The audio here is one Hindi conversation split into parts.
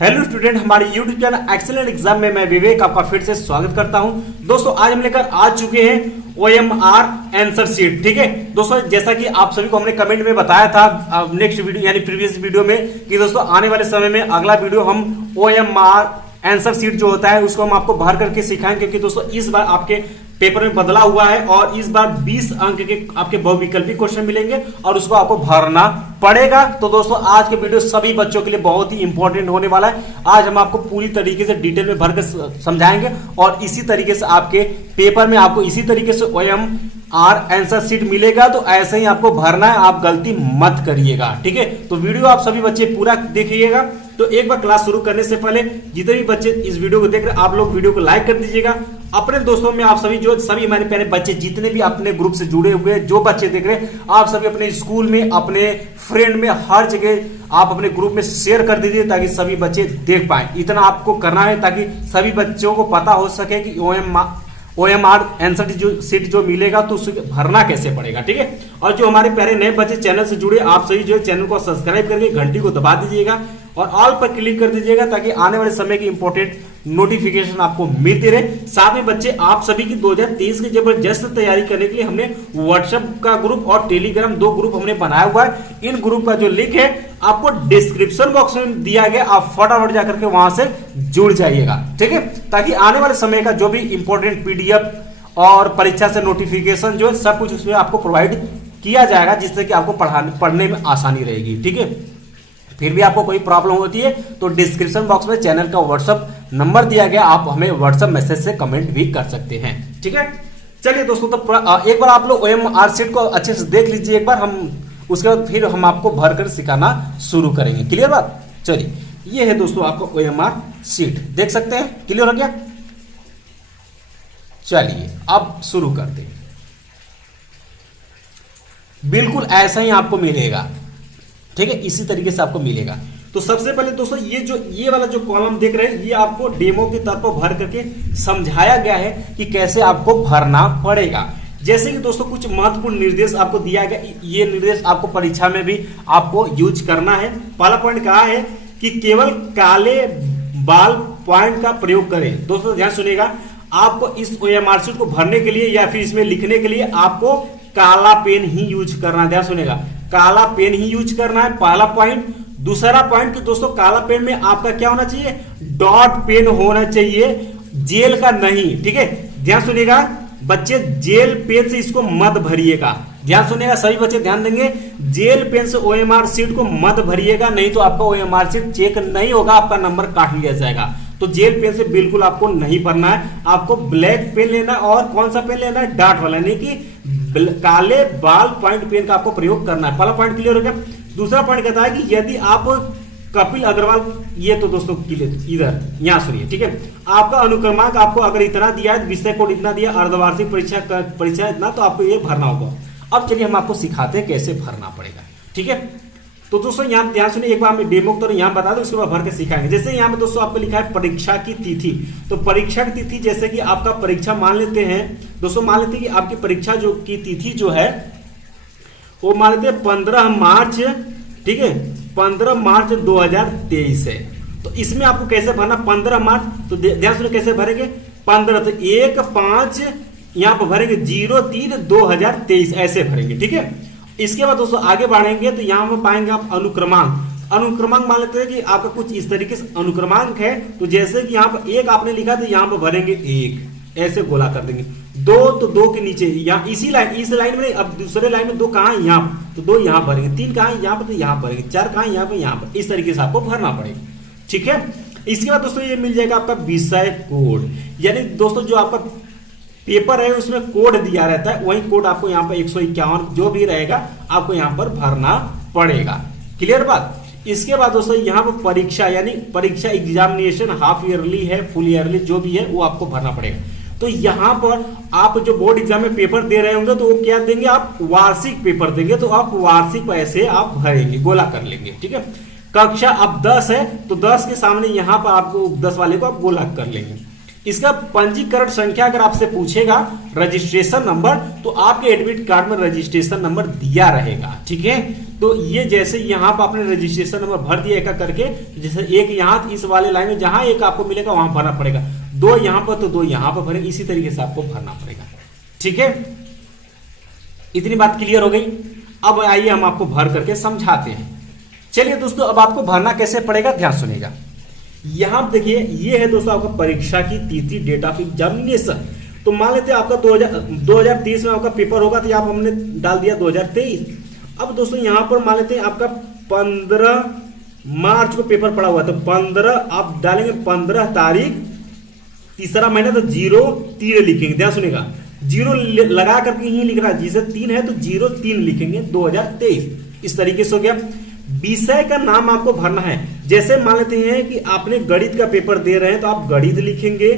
हेलो स्टूडेंट, हमारे यूट्यूब चैनल एक्सीलेंट एग्जाम में मैं विवेक आपका फिर से स्वागत करता हूं। दोस्तों आज हम लेकर आ चुके हैं OMR आंसर शीट। ठीक है दोस्तों, जैसा कि आप सभी को हमने कमेंट में बताया था नेक्स्ट वीडियो यानी प्रीवियस वीडियो में कि दोस्तों आने वाले समय में अगला वीडियो हम OMR आंसर शीट जो होता है उसको हम आपको भर करके सिखाएंगे, क्योंकि दोस्तों इस बार आपके पेपर में बदला हुआ है और इस बार 20 अंक के आपके बहुविकल्पी क्वेश्चन मिलेंगे और उसको आपको भरना पड़ेगा। तो दोस्तों आज के वीडियो सभी बच्चों के लिए बहुत ही इंपॉर्टेंट होने वाला है। आज हम आपको पूरी तरीके से डिटेल में भर कर समझाएंगे और इसी तरीके से आपके पेपर में आपको इसी तरीके से OMR आंसर शीट मिलेगा। तो ऐसे ही आपको भरना है, आप गलती मत करिएगा। ठीक है, तो वीडियो आप सभी बच्चे पूरा देखिएगा। तो एक बार क्लास शुरू करने से पहले जितने भी बच्चे इस वीडियो को देख रहे हैं आप लोग वीडियो को लाइक कर दीजिएगा। अपने दोस्तों में आप सभी हमारे प्यारे बच्चे जितने भी अपने ग्रुप से जुड़े हुए जो बच्चे देख रहे हैं आप सभी अपने स्कूल में, अपने फ्रेंड में, हर जगह आप अपने ग्रुप में शेयर कर दीजिए ताकि सभी बच्चे देख पाए। इतना आपको करना है ताकि सभी बच्चों को पता हो सके कि OMR आंसर शीट जो मिलेगा तो उसे भरना कैसे पड़ेगा। ठीक है, और जो हमारे प्यारे नए बच्चे चैनल से जुड़े आप सभी जो है चैनल को सब्सक्राइब करके घंटी को दबा दीजिएगा और ऑल पर क्लिक कर दीजिएगा ताकि आने वाले समय की इंपॉर्टेंट नोटिफिकेशन आपको मिलती रहे। साथ में बच्चे आप सभी की 2023 की जबरदस्त तैयारी करने के लिए हमने व्हाट्सएप का ग्रुप और टेलीग्राम 2 ग्रुप हमने बनाया हुआ है। इन ग्रुप का जो लिंक है आपको डिस्क्रिप्शन बॉक्स में दिया गया, आप फटाफट जाकर के वहां से जुड़ जाइएगा। ठीक है, ताकि आने वाले समय का जो भी इंपॉर्टेंट PDF और परीक्षा से नोटिफिकेशन जो है सब कुछ उसमें आपको प्रोवाइड किया जाएगा, जिससे कि आपको पढ़ने में आसानी रहेगी। ठीक है, फिर भी आपको कोई प्रॉब्लम होती है तो डिस्क्रिप्शन बॉक्स में चैनल का व्हाट्सएप नंबर दिया गया, आप हमें व्हाट्सएप मैसेज से कमेंट भी कर सकते हैं। ठीक है, चलिए दोस्तों, तो एक बार आप लोग OMR शीट को अच्छे से देख लीजिए एक बार, हम उसके बाद फिर हम आपको भर कर सिखाना शुरू करेंगे। क्लियर बात? चलिए, ये है दोस्तों आपको OMR शीट, देख सकते हैं। क्लियर हो गया? चलिए अब शुरू करते हैं। बिल्कुल ऐसा ही आपको मिलेगा। ठीक है, इसी तरीके से आपको मिलेगा। तो सबसे पहले दोस्तों ये वाला जो कॉलम देख रहे हैं ये आपको डेमो के तौर पर भर करके समझाया गया है कि कैसे आपको भरना पड़ेगा। जैसे कि दोस्तों कुछ महत्वपूर्ण निर्देश आपको दिया गया, ये निर्देश आपको परीक्षा में भी आपको यूज करना है। पहला पॉइंट कहा है कि केवल काले बाल पॉइंट का प्रयोग करें। दोस्तों ध्यान सुनिएगा, आपको इस OMR शीट को भरने के लिए या फिर इसमें लिखने के लिए आपको काला पेन ही यूज करना है। ध्यान सुनिएगा, काला पेन ही यूज करना है, पहला पॉइंट। दूसरा पॉइंट कि दोस्तों काला पेन में आपका क्या होना चाहिए, डॉट पेन होना चाहिए, जेल का नहीं। ठीक है, ध्यान सुनिएगा बच्चे, जेल पेन से इसको मत भरिएगा। ध्यान सुनिएगा, सभी बच्चे ध्यान देंगे, जेल पेन से OMR शीट को मत भरिएगा, नहीं तो आपका OMR शीट चेक नहीं होगा, आपका नंबर काट लिया जाएगा। तो जेल पेन से बिल्कुल आपको नहीं भरना है, आपको ब्लैक पेन लेना और कौन सा पेन लेना है, डॉट वाला, यानी कि काले बाल पॉइंट पेन का आपको प्रयोग करना है। पहला पॉइंट क्लियर हो गया। दूसरा पॉइंट कहता है कि यदि आप कपिल अग्रवाल, ये तो दोस्तों इधर यहां सुनिए। ठीक है, आपका अनुक्रमांक आपको अगर इतना दिया है, विषय कोड इतना दिया, अर्धवार्षिक परीक्षा इतना, तो आपको ये भरना होगा। अब चलिए हम आपको सिखाते हैं कैसे भरना पड़ेगा। ठीक है, तो दोस्तों यहाँ ध्यान सुनिए, एक बार हमें डेमो तो यहाँ बता दो, उसके बाद भर के सिखाएंगे। जैसे यहाँ पे दोस्तों आपको लिखा है परीक्षा की तिथि, तो परीक्षा की तिथि जैसे कि आपका परीक्षा मान लेते हैं दोस्तों, मान लेते हैं कि आपकी परीक्षा जो की तिथि जो है वो मान लेते हैं 15 मार्च। ठीक है, 15 मार्च 2023 है। तो इसमें आपको कैसे भरना, 15 मार्च, तो ध्यान सुनिए कैसे भरेंगे, 15 तो 1-5 यहाँ पर भरेंगे, 03-2023 ऐसे भरेंगे। ठीक है, इसके बाद दोस्तों आगे बढ़ेंगे तो यहाँ पर पाएंगे आप अनुक्रमांक। अनुक्रमांक मान लेते हैं कि आपका कुछ इस तरीके से अनुक्रमांक है, तो जैसे कि यहाँ पर 1 आपने लिखा तो यहाँ पर भरेंगे 1, ऐसे गोला कर देंगे। 2 तो 2 के नीचे यहाँ इस लाइन में, अब दूसरे लाइन में 2 कहाँ है, यहाँ, तो 2 यहाँ भरेंगे, 3 कहाँ है, यहाँ पर, तो यहाँ भरेंगे, 4 कहाँ है, यहाँ पर। इस तरीके से आपको भरना पड़ेगा। ठीक है, इसके बाद दोस्तों ये मिल जाएगा आपका विषय कोड, यानी दोस्तों जो आपका पेपर है उसमें कोड दिया रहता है, वही कोड आपको यहाँ पर 151 जो भी रहेगा आपको यहाँ पर भरना पड़ेगा। क्लियर बात? इसके बाद दोस्तों यहाँ पर परीक्षा, यानी परीक्षा एग्जामिनेशन हाफ ईयरली है, फुल ईयरली जो भी है वो आपको भरना पड़ेगा। तो यहाँ पर आप जो बोर्ड एग्जाम में पेपर दे रहे होंगे तो वो क्या देंगे, आप वार्षिक पेपर देंगे, तो आप वार्षिक पैसे आप भरेंगे, गोला कर लेंगे। ठीक है, कक्षा अब 10 है तो 10 के सामने यहाँ पर आपको 10 वाले को आप गोला कर लेंगे। इसका पंजीकरण संख्या अगर आपसे पूछेगा रजिस्ट्रेशन नंबर, तो आपके एडमिट कार्ड में रजिस्ट्रेशन नंबर दिया रहेगा। ठीक है, तो ये जैसे यहाँ पर आपने रजिस्ट्रेशन नंबर भर दिया एक करके, जैसे एक यहाँ इस वाले लाइन में जहां एक आपको मिलेगा वहां भरना पड़ेगा, दो यहाँ पर तो दो यहाँ पर भरेंगे, इसी तरीके से आपको भरना पड़ेगा। ठीक है, इतनी बात क्लियर हो गई। अब आइए हम आपको भर करके समझाते हैं। चलिए दोस्तों, अब आपको भरना कैसे पड़ेगा ध्यान सुनिएगा। यहां देखिए, ये है दोस्तों आपका परीक्षा की तिथि, डेट ऑफ एग्जामिनेशन। तो मान लेते हैं आपका 2023 में आपका पेपर होगा, तो यहाँ पर हमने डाल दिया 2023। अब दोस्तों यहां पर मान लेते हैं आपका 15 मार्च को पेपर पड़ा हुआ, तो 15 आप डालेंगे 15 तारीख, तीसरा महीना, तो 03 लिखेंगे। ध्यान सुनिएगा, 0 लगा करके ही लिख रहा है, जिसे 3 है तो 03 लिखेंगे 2023। इस तरीके से हो गया। विषय का नाम आपको भरना है। जैसे मान लेते हैं कि आपने गणित का पेपर दे रहे हैं तो आप गणित लिखेंगे।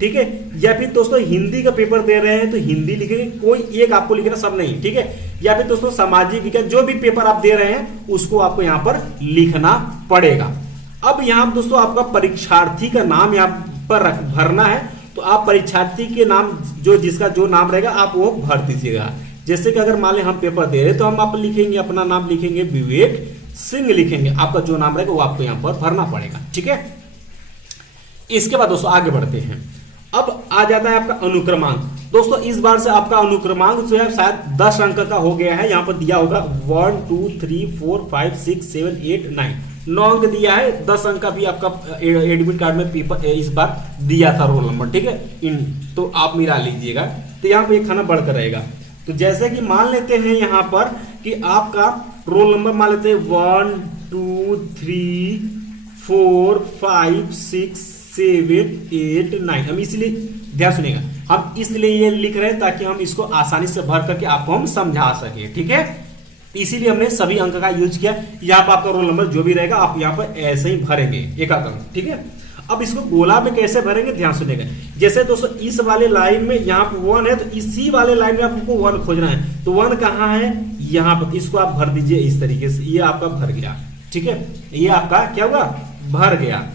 ठीक है, या फिर दोस्तों हिंदी का पेपर दे रहे हैं तो हिंदी लिखेंगे, कोई एक आपको लिखना, सब नहीं। ठीक है, या फिर दोस्तों सामाजिक विज्ञान, जो भी पेपर आप दे रहे हैं उसको आपको यहाँ पर लिखना पड़ेगा। अब यहाँ दोस्तों आपका परीक्षार्थी का नाम यहाँ पर भरना है, तो आप परीक्षार्थी के नाम जिसका जो नाम रहेगा आप वो भर दीजिएगा। जैसे कि अगर मान लें हम पेपर दे रहे तो हम आप लिखेंगे, अपना नाम लिखेंगे विवेक सिंह लिखेंगे, आपका जो नाम रहेगा वो आपको यहाँ पर भरना पड़ेगा। ठीक है, इसके बाद दोस्तों आगे बढ़ते हैं। अब आ जाता है आपका अनुक्रमांक। दोस्तों इस बार से आपका अनुक्रमांक जो है शायद 10 अंक का हो गया है। यहाँ पर दिया होगा 1 2 3 4 5 6 7 8 9, 9 अंक दिया है। 10 अंक का भी आपका एडमिट कार्ड में पेपर इस बार दिया था रोल नंबर। ठीक है, तो आप मिला लीजिएगा, तो यहाँ पे एक खाना बढ़कर रहेगा। तो जैसे कि मान लेते हैं यहाँ पर कि आपका रोल नंबर मान लेते हैं 1 2 3 4 5 6 7 8 9। हम इसलिए ध्यान सुनिएगा, हम इसलिए ये लिख रहे हैं ताकि हम इसको आसानी से भर करके आपको हम समझा सके। ठीक है, इसीलिए हमने सभी अंक का यूज किया। यहाँ पर आपका रोल नंबर जो भी रहेगा आप यहाँ पर ऐसे ही भरेंगे एक अंक। ठीक है, अब इसको गोला में कैसे भरेंगे ध्यान सुनिएगा। जैसे दोस्तों इस वाले लाइन में यहाँ पर 1 है, तो इसी वाले लाइन में आपको 1 खोजना है। तो 1 कहाँ है, यहाँ पर, इसको आप भर दीजिए इस तरीके से। ये आपका भर गया। ठीक है, ये आपका क्या होगा, भर गया।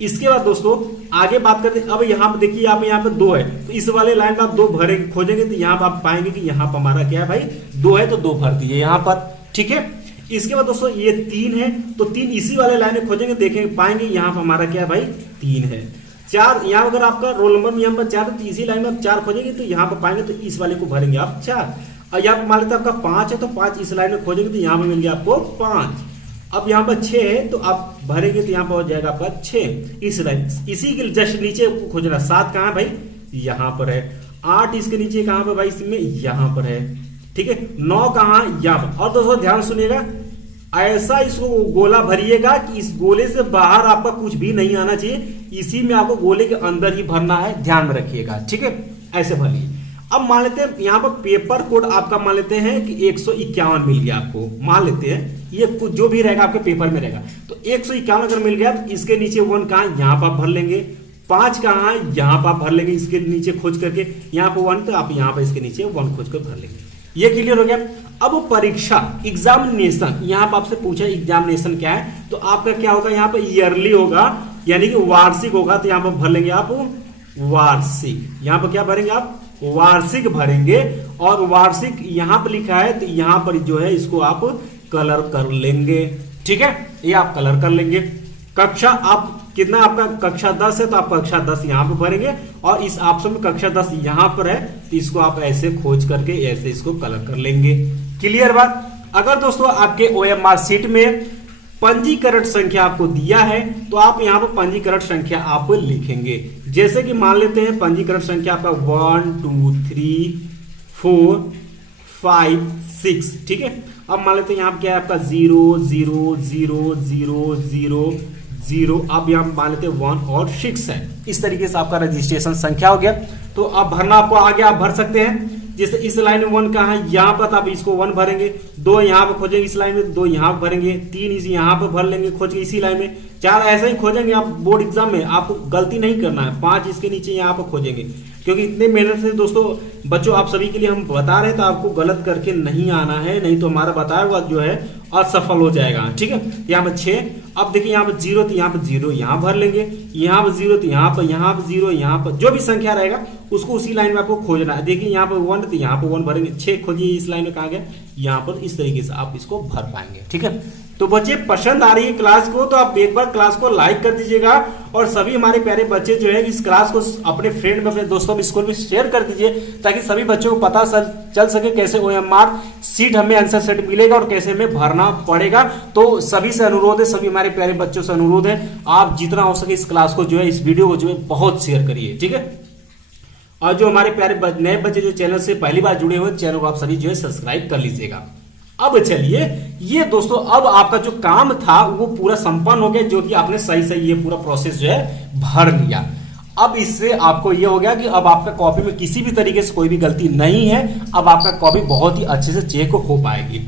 इसके बाद दोस्तों आगे बात करते हैं। अब यहाँ पे देखिए, आप यहाँ पे 2 है, तो इस वाले लाइन में आप 2 भरेंगे, खोजेंगे, तो यहाँ पर आप पाएंगे कि यहाँ पर हमारा क्या है भाई, 2 है, तो 2 भर दीजिए यहाँ पर। ठीक है, इसके बाद दोस्तों ये 3 है, तो 3 इसी वाले लाइन में खोजेंगे, देखेंगे, पाएंगे यहाँ पर हमारा क्या है भाई, 3 है। 4 यहाँ अगर आपका रोल नंबर में यहाँ पर 4 है, तो इसी लाइन में आप 4 खोजेंगे, तो यहाँ पर पाएंगे, तो इस वाले को भरेंगे आप 4। और यहाँ पर मान लेते आपका 5 है, तो 5 इस लाइन में खोजेंगे, तो यहाँ पर मिल गया आपको 5। अब यहाँ पर 6 है, तो आप भरेंगे, तो यहाँ पर हो जाएगा आपका 6 इस लाइन। इसी के जस्ट नीचे खोजना। 7 कहाँ भाई, यहाँ पर है। 8 इसके नीचे कहाँ पर भाई, इसमें यहाँ पर है। ठीक है, 9 कहाँ, यहाँ पर। और दोस्तों ध्यान सुनिएगा, ऐसा इसको गोला भरिएगा कि इस गोले से बाहर आपका कुछ भी नहीं आना चाहिए, इसी में आपको गोले के अंदर ही भरना है, ध्यान में रखिएगा। ठीक है, ऐसे भरिए। अब मान लेते हैं यहाँ पर पेपर कोड आपका मान लेते हैं कि 151 मिल गया आपको, मान लेते हैं ये कुछ जो भी रहेगा आपके पेपर में रहेगा, तो 151 अगर मिल गया, तो इसके नीचे 1 कहाँ, यहाँ पर आप भर लेंगे। 5 कहाँ, यहाँ पर आप भर लेंगे, इसके नीचे खोज करके। यहाँ पर 1, तो आप यहाँ पर इसके नीचे 1 खोज कर भर लेंगे। ये क्लियर हो गया। अब परीक्षा एग्जामिनेशन, यहाँ पर आपसे पूछा एग्जामिनेशन क्या है, तो आपका क्या होगा, यहाँ पर ईयरली होगा, यानी कि वार्षिक होगा, तो यहाँ पर भर लेंगे आप वार्षिक। यहाँ पर क्या भरेंगे आप, वार्षिक भरेंगे। और वार्षिक यहाँ पर लिखा है, तो यहाँ पर जो है इसको आप कलर कर लेंगे। ठीक है, ये आप कलर कर लेंगे। कक्षा आप कितना, आपका कक्षा 10 है, तो आप कक्षा 10 यहाँ पे भरेंगे, और इस ऑप्शन में कक्षा 10 यहाँ पर है, तो इसको आप ऐसे खोज करके ऐसे इसको कलर कर लेंगे। क्लियर बात। अगर दोस्तों आपके OMR शीट में पंजीकरण संख्या आपको दिया है, तो आप यहाँ पर पंजीकरण संख्या आप लिखेंगे। जैसे कि मान लेते हैं पंजीकरण संख्या आपका 1 2 3 4 5 6। ठीक है, अब मान लेते हैं यहाँ क्या है आपका 0 0 0 0 0 0। अब यहाँ मान लेते हैं 1 और 6 है। इस तरीके से आपका रजिस्ट्रेशन संख्या हो गया। तो अब भरना आपको आगे आप भर सकते हैं। जैसे इस लाइन में 1 कहाँ है, यहाँ पर आप इसको 1 भरेंगे। 2 यहाँ पर खोजेंगे, इस लाइन में 2 यहाँ पर भरेंगे। 3 इसी यहाँ पर भर लेंगे खोज के इसी लाइन में। 4 ऐसे ही खोजेंगे आप बोर्ड एग्जाम में, आपको गलती नहीं करना है। 5 इसके नीचे यहाँ पर खोजेंगे। क्योंकि इतने मेहनत से दोस्तों बच्चों आप सभी के लिए हम बता रहे हैं, तो आपको गलत करके नहीं आना है, नहीं तो हमारा बताया हुआ जो है असफल हो जाएगा। ठीक है, यहाँ पर 6, अब देखिए यहाँ पर 0 तो यहाँ पर 0 यहाँ भर लेंगे, यहाँ पर 0 तो यहाँ पर 0, यहाँ पर जो भी संख्या रहेगा उसको उसी लाइन में आपको खोजना है। देखिए यहाँ पर 1 तो यहाँ पर 1 भरेंगे, 6 खोजिए इस लाइन में कहाँ गया, यहाँ पर। इस तरीके से आप इसको भर पाएंगे। ठीक है, तो बच्चे पसंद आ रही है क्लास को तो आप एक बार क्लास को लाइक कर दीजिएगा, और सभी हमारे प्यारे बच्चे जो है इस क्लास को अपने फ्रेंड में, अपने दोस्तों में, स्कूल में शेयर कर दीजिए, ताकि सभी बच्चों को पता चल सके कैसे OMR सीट हमें आंसर सेट मिलेगा और कैसे हमें भरना पड़ेगा। तो सभी से अनुरोध है, सभी हमारे प्यारे बच्चों से अनुरोध है, आप जितना हो सके इस क्लास को जो है, इस वीडियो को जो है बहुत शेयर करिए। ठीक है, और जो हमारे प्यारे नए बच्चे जो चैनल से पहली बार जुड़े हुए, चैनल को आप सभी जो है सब्सक्राइब कर लीजिएगा। अब चलिए ये दोस्तों, अब आपका जो काम था वो पूरा संपन्न हो गया, जो कि आपने सही सही ये पूरा प्रोसेस जो है भर लिया। अब इससे आपको ये हो गया कि अब आपका कॉपी में किसी भी तरीके से कोई भी गलती नहीं है, अब आपका कॉपी बहुत ही अच्छे से चेक हो पाएगी।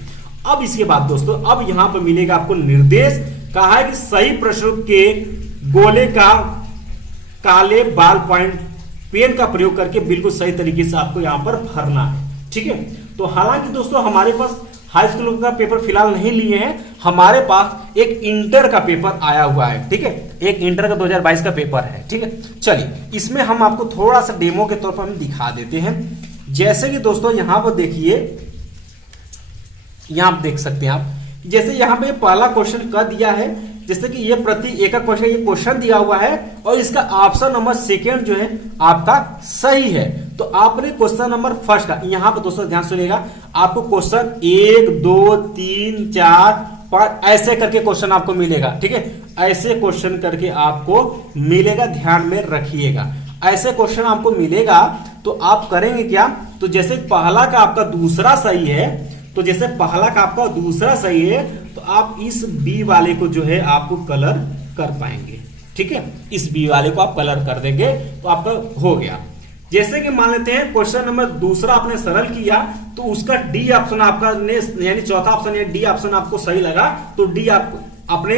अब इसके बाद दोस्तों, अब यहां पर मिलेगा आपको निर्देश, कहा है कि सही प्रश्न के गोले का काले बाल पॉइंट पेन का प्रयोग करके बिल्कुल सही तरीके से आपको यहां पर भरना है। ठीक है, तो हालांकि दोस्तों हमारे पास हाई स्कूल का पेपर फिलहाल नहीं लिए हैं, हमारे पास एक इंटर का पेपर आया हुआ है। ठीक है, एक इंटर का 2022 का पेपर है। ठीक है, चलिए इसमें हम आपको थोड़ा सा डेमो के तौर पर हम दिखा देते हैं। जैसे कि दोस्तों यहां पर देखिए, यहां आप देख सकते हैं, आप जैसे यहां पे पहला क्वेश्चन कर दिया है, जैसे कि ये प्रति एक क्वेश्चन, ये क्वेश्चन दिया हुआ है और इसका ऑप्शन नंबर सेकेंड जो है आपका सही है। तो आपने क्वेश्चन नंबर फर्स्ट का, यहां पर दोस्तों ध्यान सुनिएगा, आपको क्वेश्चन 1 2 3 4 5 ऐसे करके क्वेश्चन आपको मिलेगा। ठीक है, ऐसे क्वेश्चन करके आपको मिलेगा, ध्यान में रखिएगा। ऐसे क्वेश्चन आपको मिलेगा तो आप करेंगे क्या, तो जैसे पहला का आपका दूसरा सही है, तो जैसे पहला का आपका दूसरा सही है, तो आप इस बी वाले को जो है आपको कलर कर पाएंगे। ठीक है, इस बी वाले को आप कलर कर देंगे तो आपका हो गया। जैसे कि मान लेते हैं क्वेश्चन नंबर दूसरा आपने सरल किया, तो उसका डी ऑप्शन आपका यानी चौथा ऑप्शन या डी ऑप्शन आपको सही लगा, तो डी आप अपने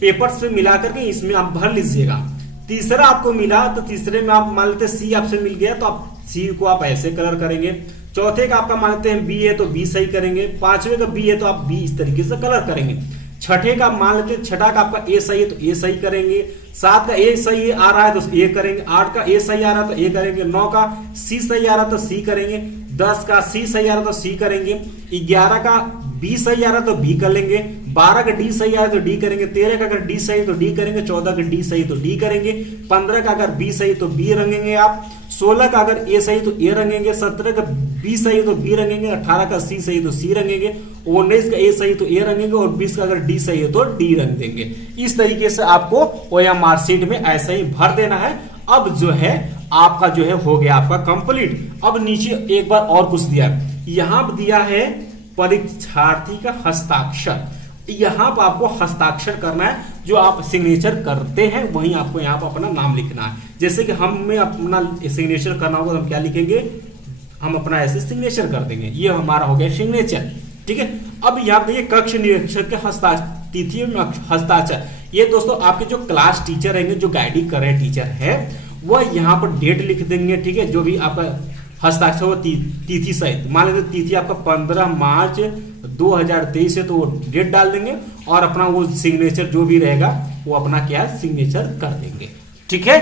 पेपर से मिला करके इसमें आप भर लीजिएगा। तीसरा आपको मिला तो तीसरे में आप मान लेते सी ऑप्शन मिल गया, तो आप सी को आप ऐसे कलर करेंगे। चौथे का आपका मानते हैं बी है तो बी सही करेंगे। पांचवे का बी है तो आप बी इस तरीके से कलर करेंगे। छठे का मान लेते हैं, छठा का आपका ए सही है तो ए सही करेंगे। 7 का ए सही आ रहा है तो ए करेंगे। 8 का ए सही आ रहा है तो ए करेंगे। 9 का सी सही आ रहा है तो सी करेंगे। 10 का सी सही आ रहा है तो सी करेंगे। 11 का बी सही आ रहा है तो बी कर लेंगे। 12 का डी सही आ रहा है तो डी करेंगे। 13 का अगर डी सही है तो डी करेंगे। 14 का डी सही तो डी करेंगे। 15 का अगर बी सही तो बी रंगेंगे आप। 16 का अगर ए सही तो ए रंगेंगे। 17 का बी सही तो बी रंगेंगे। 18 का सी सही तो सी रंगेंगे। 19 का ए सही तो ए रंगेंगे और 20 का अगर डी सही है तो डी रंग देंगे। इस तरीके से आपको ओएमआर शीट में ऐसा ही भर देना है। अब जो है आपका जो है हो गया आपका कंप्लीट। अब नीचे एक बार और कुछ दिया, यहां पर दिया है परीक्षार्थी का हस्ताक्षर। यहां पर आपको हस्ताक्षर करना है, जो आप सिग्नेचर करते हैं वहीं आपको यहां पर अपना नाम लिखना है। जैसे कि हमें अपना सिग्नेचर करना होगा तो हम क्या लिखेंगे, हम अपना ऐसे सिग्नेचर कर देंगे। ये हमारा हो गया सिग्नेचर। ठीक है, अब यहाँ पे कक्ष निरीक्षक के तिथि हस्ताक्षर, ये दोस्तों आपके जो क्लास टीचर रहेंगे, जो गाइडिंग कर रहे टीचर है, वह यहाँ पर डेट लिख देंगे। ठीक है, जो भी आपका हस्ताक्षर वो तिथि सहित, मान लेते तिथि आपका 15 मार्च 2023 है तो वो डेट डाल देंगे और अपना वो सिग्नेचर जो भी रहेगा वो अपना क्या सिग्नेचर कर देंगे। ठीक है,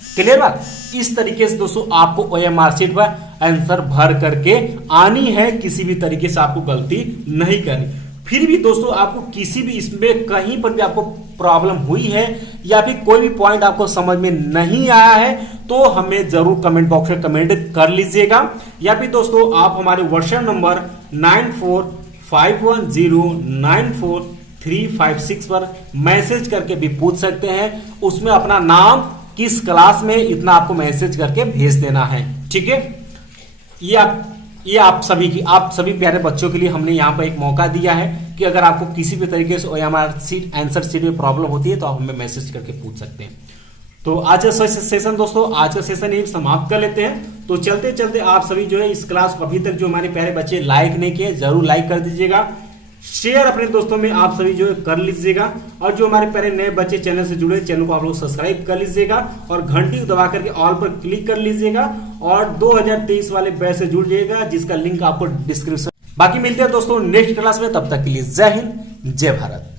क्लियर बात। इस तरीके से दोस्तों आपको ओएमआर शीट पर आंसर भर करके आनी है, किसी भी तरीके से आपको गलती नहीं करनी। फिर भी दोस्तों आपको किसी भी इसमें कहीं पर भी आपको प्रॉब्लम हुई है या फिर कोई भी पॉइंट आपको समझ में नहीं आया है तो हमें जरूर कमेंट बॉक्स में कमेंट कर लीजिएगा, या फिर दोस्तों आप हमारे व्हाट्सएप नंबर 9451094356 पर मैसेज करके भी पूछ सकते हैं। उसमें अपना नाम, किस क्लास में, इतना आपको मैसेज करके भेज देना है। ठीक है, ये आप सभी प्यारे बच्चों के लिए हमने यहाँ पर एक मौका दिया है कि अगर आपको किसी भी तरीके से ओएमआर शीट आंसर शीट में प्रॉब्लम होती है तो आप हमें मैसेज करके पूछ सकते हैं। तो आज का सेशन दोस्तों, आज का सेशन यही समाप्त कर लेते हैं। तो चलते चलते आप सभी जो है इस क्लास को अभी तक जो हमारे प्यारे बच्चे लाइक नहीं किए, जरूर लाइक कर दीजिएगा। शेयर अपने दोस्तों में आप सभी जो है कर लीजिएगा। और जो हमारे पहले नए बच्चे चैनल से जुड़े, चैनल को आप लोग सब्सक्राइब कर लीजिएगा और घंटी को दबा करके ऑल पर क्लिक कर लीजिएगा और 2023 वाले बैच से जुड़ जाइएगा, जिसका लिंक आपको डिस्क्रिप्शन। बाकी मिलते हैं दोस्तों नेक्स्ट क्लास में, तब तक के लिए जय हिंद जय भारत।